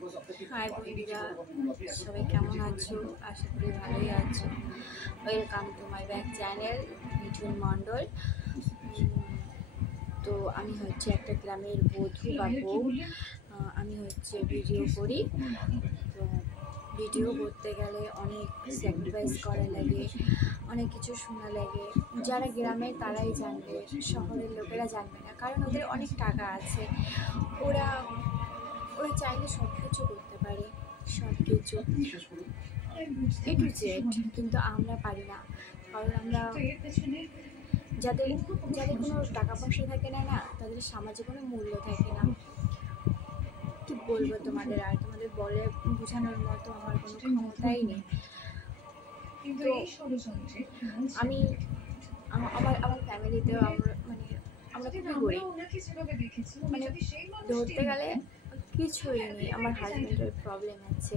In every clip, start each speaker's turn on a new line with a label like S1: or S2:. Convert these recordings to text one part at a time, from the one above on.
S1: High বন্ধুরা। সবাই কেমন আছো? আশা করি ভালোই আছো। Welcome to my back channel Mithun Mondal তো আমি হচ্ছে একটা গ্রামের বধূ বা বউ। আমি হচ্ছে ভিডিও করি। তো ভিডিও করতে গেলে অনেক স্যাক্রিফাইস করা লাগে অনেক কিছু শোনা লাগে। যারা গ্রামের তারাই জানবে শহরের লোকেরা জানবে না। কারণ ওদের অনেক টাকা আছে। ওরা ওরা চাইলে সব কিছু করতে পারে সব কিছু। এ টু জেড কিন্তু আমরা পারি না। কারণ আমরা যাদের যাদের কোনো টাকা পয়সা থাকে না না তাদের সমাজে কোনো মূল্য থাকে না। কি বলব তোমাদের? আর তোমাদের বলে বোঝানোর মতো আমার কোনো ক্ষমতাই নেই।
S2: কিন্তু
S1: আমি আমার আমার ফ্যামিলিতেও আমরা মানে আমরা খুবই গরিব। মানে ধরতে গেলে কিছুই নেই। আমার হাজবেন্ডের প্রবলেম আছে।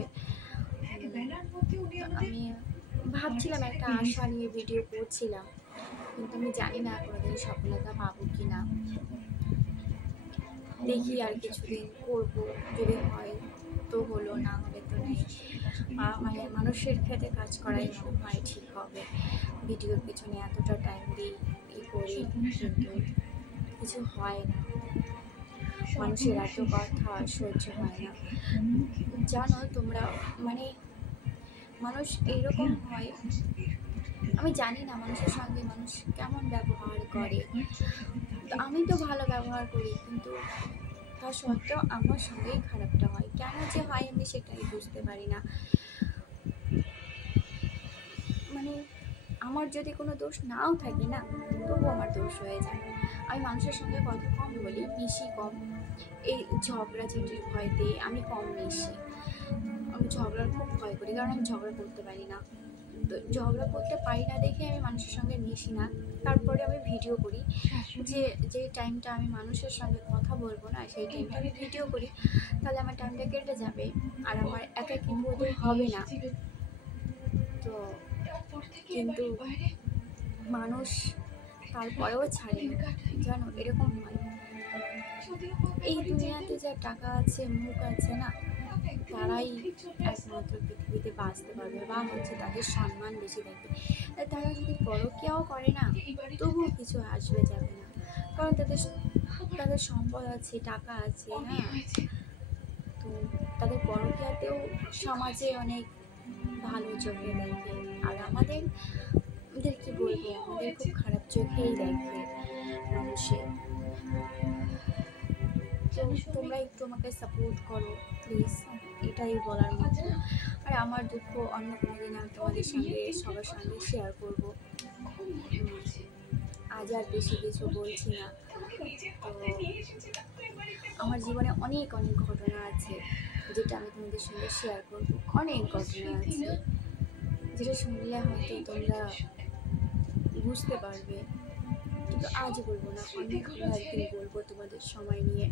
S1: আমি ভাবছিলাম একটা আশা নিয়ে ভিডিও করছিলাম, কিন্তু আমি জানি না কোনোদিন সফলতা পাবো কি না দেখি আর কিছুদিন করব, যদি হয় তো হলো, না হলে তো নেই। মানে মানুষের ক্ষেত্রে কাজ করাই হয় ঠিক হবে। ভিডিওর পিছনে এতটা টাইম দিই, ই করি, কিন্তু কিছু হয় না। মানুষের এত কথা সহ্য হয় না। জানো তোমরা মানে মানুষ এইরকম হয় আমি জানি না মানুষের সঙ্গে মানুষ কেমন ব্যবহার করে। তো আমি তো ভালো ব্যবহার করি কিন্তু তা সত্ত্বেও আমার সঙ্গেই খারাপটা হয়। কেন যে হয় আমি সেটাই বুঝতে পারি না। মানে আমার যদি কোনো দোষ নাও থাকে না, তবুও আমার দোষ হয়ে যায়। আমি মানুষের সঙ্গে কথা কম বলি মিশি কম। এই ঝগড়া ঝগড়াঝাটির ভয়তে আমি কম মিশি আমি ঝগড়ার খুব ভয় করি, কারণ আমি ঝগড়া করতে পারি না। তো ঝগড়া করতে পারি না দেখে আমি মানুষের সঙ্গে মিশি না। তারপরে আমি ভিডিও করি যে যে টাইমটা আমি মানুষের সঙ্গে কথা বলব না, সেই টাইমটা আমি ভিডিও করি। তাহলে আমার টাইমটা কেটে যাবে, আর আমার একা কি বোধ হবে না। তো কিন্তু মানুষ তারপরেও ছাড়ে জানো, এরকম হয়। এই দুনিয়াতে যা টাকা আছে, মুখ আছে না, তারাই একমাত্র পৃথিবীতে বাঁচতে পারবে বা হচ্ছে তাদের সম্মান বেশি থাকবে। তারা যদি পরকীয়াও করে না, তবুও কিছু আসবে যাবে না। কারণ তাদের তাদের সম্পদ আছে, টাকা আছে হ্যাঁ। তো তাদের পরকীয়াতেও সমাজে অনেক ভালো চোখে দেখে। আর আমাদের আমাদের কি বলব? আমাদের খুব খারাপ চোখেই দেখে মানুষের তোমরা একটু আমাকে সাপোর্ট করো প্লিজ এটাই বলার মতো। আর আমার দুঃখ অন্য কোনো দিন আমি তোমাদের সঙ্গে, সবার সঙ্গে শেয়ার করব। আজ আর বেশি কিছু বলছি না। তো, আমার জীবনে অনেক অনেক ঘটনা আছে। যেটা আমি তোমাদের সঙ্গে শেয়ার করব। অনেক ঘটনা আছে। যেটা শুনলে হয়তো তোমরা বুঝতে পারবে। কিন্তু আজ বলব না অনেক একদিন বলব তোমাদের সময় নিয়ে।